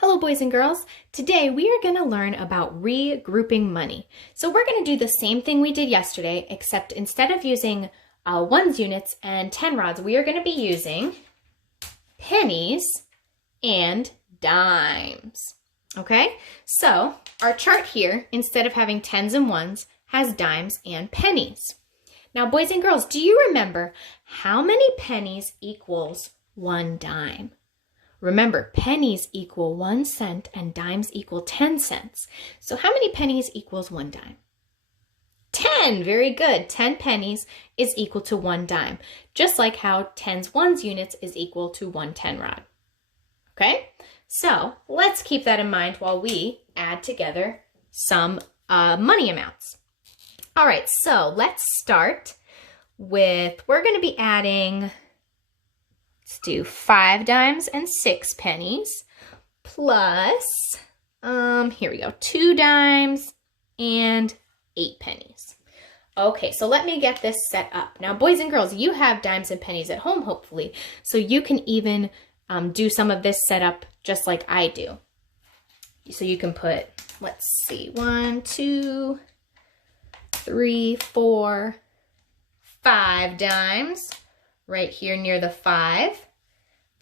Hello boys and girls. Today we are going to learn about regrouping money. So we're going to do the same thing we did yesterday, except instead of using ones, units, and 10 rods, we are going to be using pennies and dimes. Okay, so our chart here, instead of having tens and ones, has dimes and pennies. Now boys and girls, do you remember how many pennies equals one dime? Remember, pennies equal 1 cent and dimes equal 10 cents. So how many pennies equals one dime? 10, very good. 10 pennies is equal to one dime, just like how tens, ones, units is equal to one 10 rod. Okay, so let's keep that in mind while we add together some money amounts. All right, so let's start with, we're going to be adding, let's do 5 dimes and 6 pennies plus, here we go, 2 dimes and 8 pennies. Okay, so let me get this set up. Now, boys and girls, you have dimes and pennies at home, hopefully, so you can even do some of this setup just like I do. So you can put, let's see, 1, 2, 3, 4, 5 dimes right here near the 5.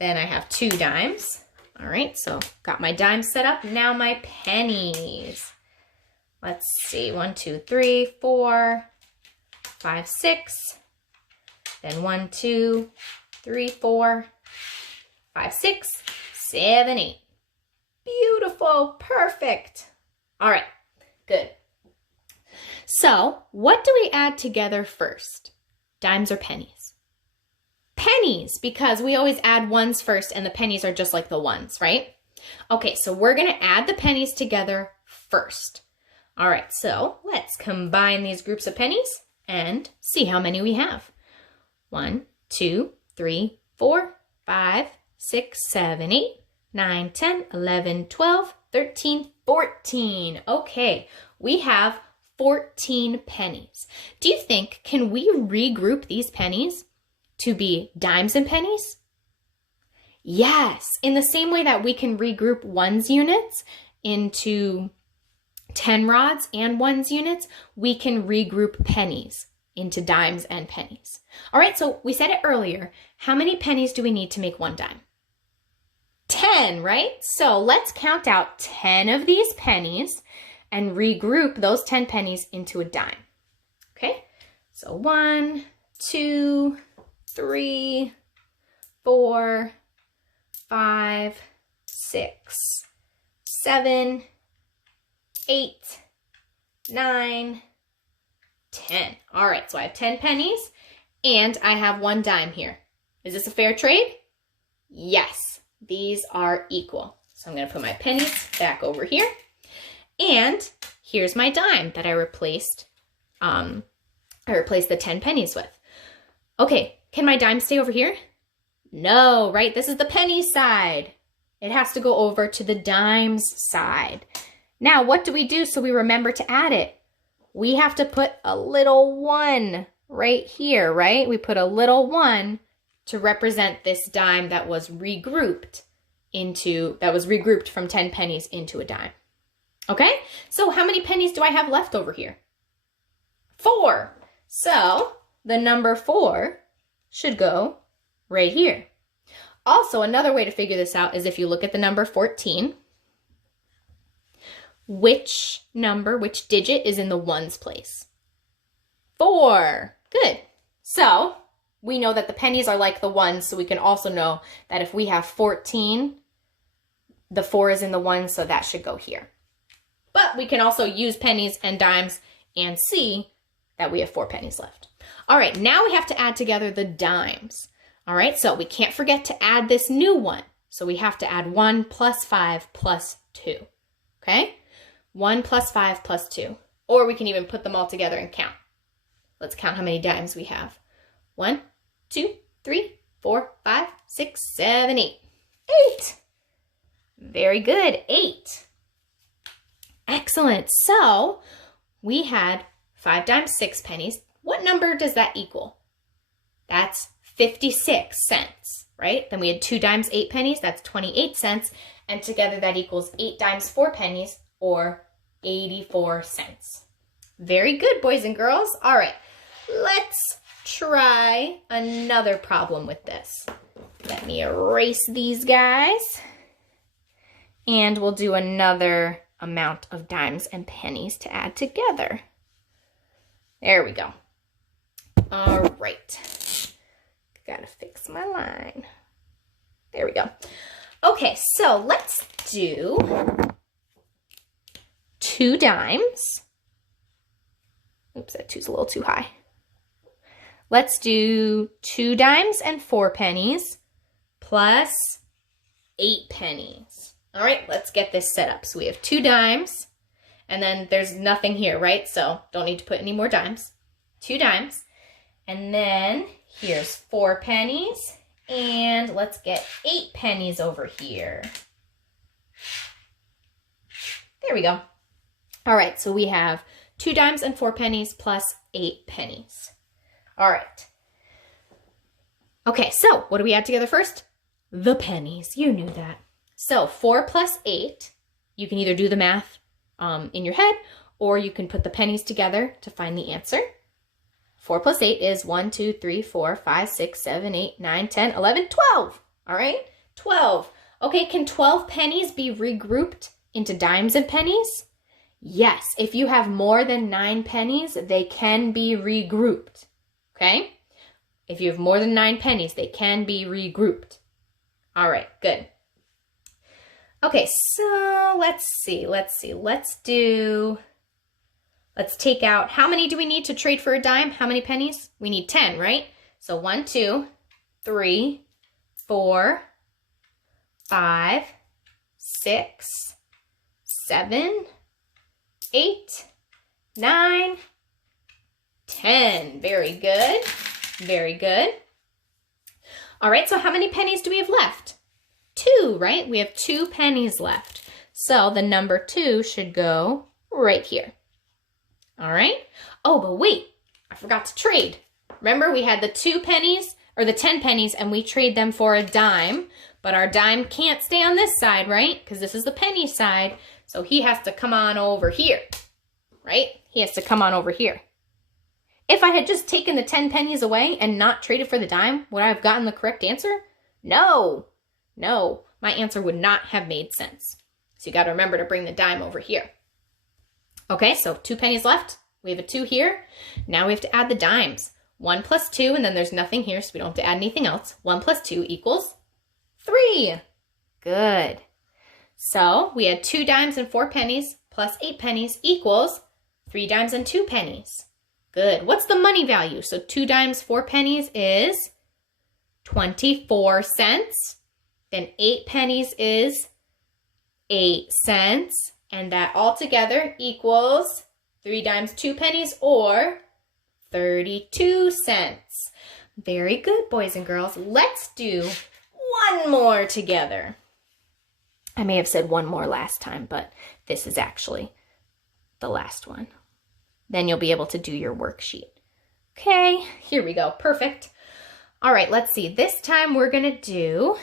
Then I have 2 dimes. All right, so got my dimes set up. Now my pennies. Let's see, 1, 2, 3, 4, 5, 6. Then 1, 2, 3, 4, 5, 6, 7, 8. Beautiful, perfect. All right, good. So what do we add together first? Dimes or pennies? Pennies, because we always add ones first and the pennies are just like the ones, right? Okay, so we're going to add the pennies together first. All right, so let's combine these groups of pennies and see how many we have. 1, 2, 3, 4, 5, 6, 7, 8, 9, 10, 11, 12, 13, 14. Okay, we have 14 pennies. Do you think, can we regroup these pennies to be dimes and pennies? Yes, in the same way that we can regroup ones units into 10 rods and ones units, we can regroup pennies into dimes and pennies. All right, so we said it earlier. How many pennies do we need to make one dime? 10, right? So let's count out 10 of these pennies and regroup those 10 pennies into a dime. Okay, so 1, 2, 3, 4, 5, 6, 7, 8, 9, 10. All right, so I have 10 pennies and I have 1 dime here. Is this a fair trade? Yes, these are equal. So I'm going to put my pennies back over here. And here's my dime that I replaced the 10 pennies with. Okay, can my dime stay over here? No, right? This is the penny side. It has to go over to the dimes side. Now, what do we do so we remember to add it? We have to put a little 1 right here, right? We put a little 1 to represent this dime that was regrouped from 10 pennies into a dime. Okay, so how many pennies do I have left over here? 4. So the number 4 should go right here. Also, another way to figure this out is if you look at the number 14, which digit is in the ones place? 4. Good. So we know that the pennies are like the ones, so we can also know that if we have 14, the 4 is in the ones, so that should go here. But we can also use pennies and dimes and see that we have 4 pennies left. All right, now we have to add together the dimes. All right, so we can't forget to add this new one. So we have to add 1 plus 5 plus 2. Okay? 1 plus 5 plus 2. Or we can even put them all together and count. Let's count how many dimes we have. 1, 2, 3, 4, 5, 6, 7, 8. 8. Very good, 8. Excellent. So we had 5 dimes, 6 pennies. What number does that equal? That's 56 cents. right? Then we had 2 dimes, 8 pennies, that's 28 cents. And together that equals 8 dimes, 4 pennies, or 84 cents. Very good, boys and girls. All right, let's try another problem with this. Let me erase these guys. And we'll do another amount of dimes and pennies to add together. There we go. All right. Gotta fix my line. There we go. Okay, so let's do 2 dimes. Oops, that 2's a little too high. Let's do 2 dimes and 4 pennies plus 8 pennies. All right, let's get this set up. So we have 2 dimes, and then there's nothing here, right? So don't need to put any more dimes. 2 dimes, and then here's 4 pennies, and let's get 8 pennies over here. There we go. All right, so we have 2 dimes and 4 pennies plus 8 pennies. All right. Okay, so what do we add together first? The pennies. You knew that. So 4 plus 8, you can either do the math in your head, or you can put the pennies together to find the answer. 4 plus 8 is 1, 2, 3, 4, 5, 6, 7, 8, 9, 10, 11, 12. All right, 12. Okay, can 12 pennies be regrouped into dimes and pennies? Yes, if you have more than 9 pennies, they can be regrouped. Okay? If you have more than 9 pennies, they can be regrouped. All right, good. Okay, so let's see. Let's take out, how many do we need to trade for a dime? How many pennies? We need 10, right? So 1, 2, 3, 4, 5, 6, 7, 8, 9, 10. Very good. Very good. All right, so how many pennies do we have left? 2, right? We have 2 pennies left. So the number 2 should go right here. All right. Oh, but wait, I forgot to trade. Remember, we had the 2 pennies or the 10 pennies and we trade them for a dime, but our dime can't stay on this side, right? Because this is the penny side. So he has to come on over here, right? He has to come on over here. If I had just taken the 10 pennies away and not traded for the dime, would I have gotten the correct answer? No, no, my answer would not have made sense. So you got to remember to bring the dime over here. Okay, so 2 pennies left. We have a 2 here. Now we have to add the dimes. 1 plus 2, and then there's nothing here, so we don't have to add anything else. 1 plus 2 equals 3. Good. So we had 2 dimes and 4 pennies plus 8 pennies equals 3 dimes and 2 pennies. Good. What's the money value? So 2 dimes, 4 pennies is 24 cents. Then 8 pennies is 8 cents. And that all together equals 3 dimes, 2 pennies, or 32 cents. Very good, boys and girls. Let's do one more together. I may have said one more last time, but this is actually the last one. Then you'll be able to do your worksheet. Okay, here we go. Perfect. All right, let's see. This time we're going to do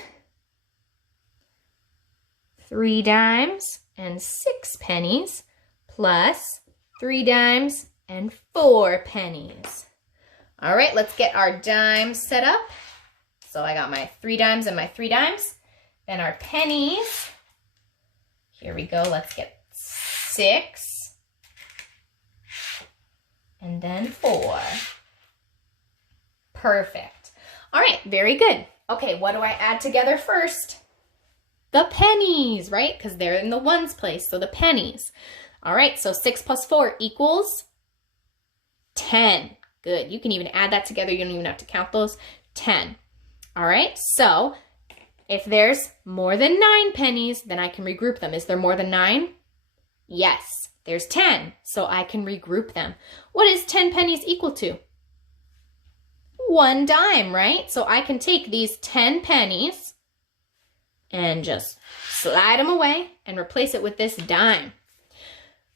3 dimes and 6 pennies plus 3 dimes and 4 pennies. All right, let's get our dimes set up. So I got my 3 dimes and my 3 dimes. Then our pennies. Here we go. Let's get 6. And then 4. Perfect. All right, very good. Okay, what do I add together first? The pennies, right? Because they're in the ones place, so the pennies. All right, so 6 plus 4 equals 10. Good. You can even add that together. You don't even have to count those. 10. All right, so if there's more than 9 pennies, then I can regroup them. Is there more than 9? Yes, there's 10, so I can regroup them. What is 10 pennies equal to? 1 dime, right? So I can take these 10 pennies and just slide them away and replace it with this dime.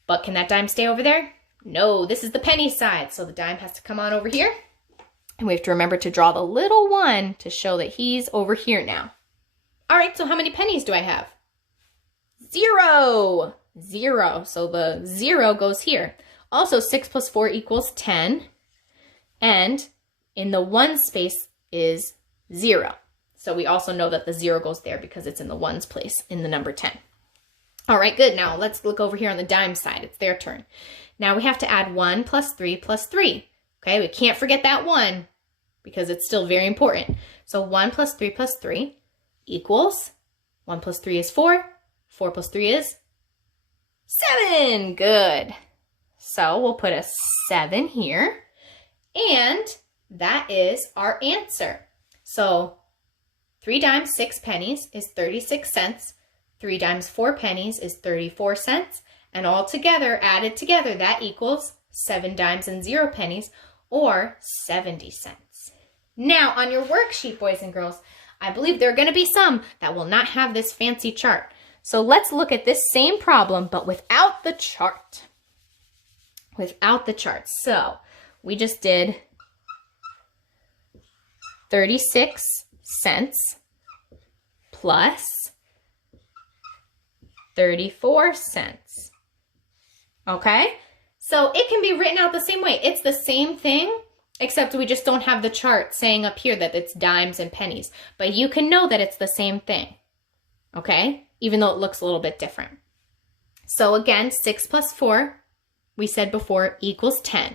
But can that dime stay over there? No, this is the penny side, so the dime has to come on over here. And we have to remember to draw the little 1 to show that he's over here now. All right, so how many pennies do I have? 0. 0. So the 0 goes here. Also, 6 plus 4 equals 10. And in the 1 space is 0. So we also know that the 0 goes there because it's in the 1's place in the number 10. All right, good. Now let's look over here on the dime side. It's their turn. Now we have to add 1 plus 3 plus 3. Okay, we can't forget that 1 because it's still very important. So 1 plus 3 plus 3 equals 1 plus 3 is 4. 4 plus 3 is 7. Good. So we'll put a 7 here. And that is our answer. So 3 dimes, 6 pennies is 36 cents. 3 dimes, 4 pennies is 34 cents. And all together, added together, that equals 7 dimes and 0 pennies, or 70 cents. Now, on your worksheet, boys and girls, I believe there are going to be some that will not have this fancy chart. So let's look at this same problem, but without the chart. Without the chart. So we just did 36 cents plus 34 cents. Okay? So it can be written out the same way. It's the same thing, except we just don't have the chart saying up here that it's dimes and pennies. But you can know that it's the same thing. Okay? Even though it looks a little bit different. So again, 6 plus 4, we said before, equals 10.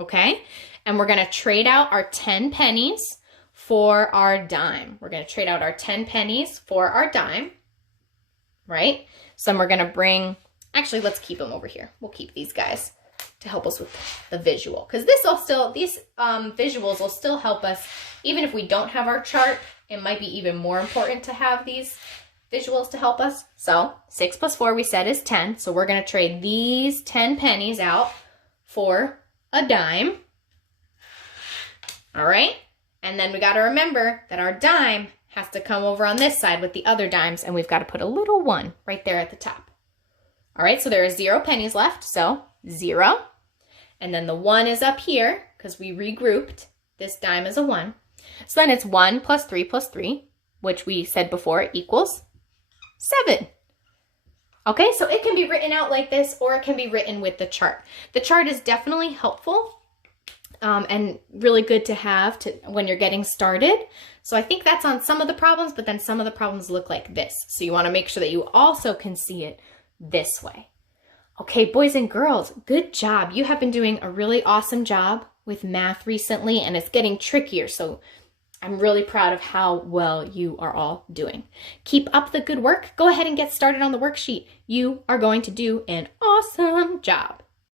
Okay? And we're going to trade out our 10 pennies for our dime. We're going to trade out our 10 pennies for our dime. Right? So then we're going to bring, actually, let's keep them over here. We'll keep these guys to help us with the visual. Because these visuals will still help us. Even if we don't have our chart, it might be even more important to have these visuals to help us. So 6 plus 4 we said is 10. So we're going to trade these 10 pennies out for a dime. All right. And then we got to remember that our dime has to come over on this side with the other dimes, and we've got to put a little 1 right there at the top. All right, so there are 0 pennies left, so 0. And then the 1 is up here because we regrouped. This dime is a 1. So then it's 1 plus 3 plus 3, which we said before equals 7. Okay, so it can be written out like this, or it can be written with the chart. The chart is definitely helpful. And really good to have when you're getting started. So I think that's on some of the problems, but then some of the problems look like this. So you want to make sure that you also can see it this way. Okay, boys and girls, good job. You have been doing a really awesome job with math recently, and it's getting trickier. So I'm really proud of how well you are all doing. Keep up the good work. Go ahead and get started on the worksheet. You are going to do an awesome job.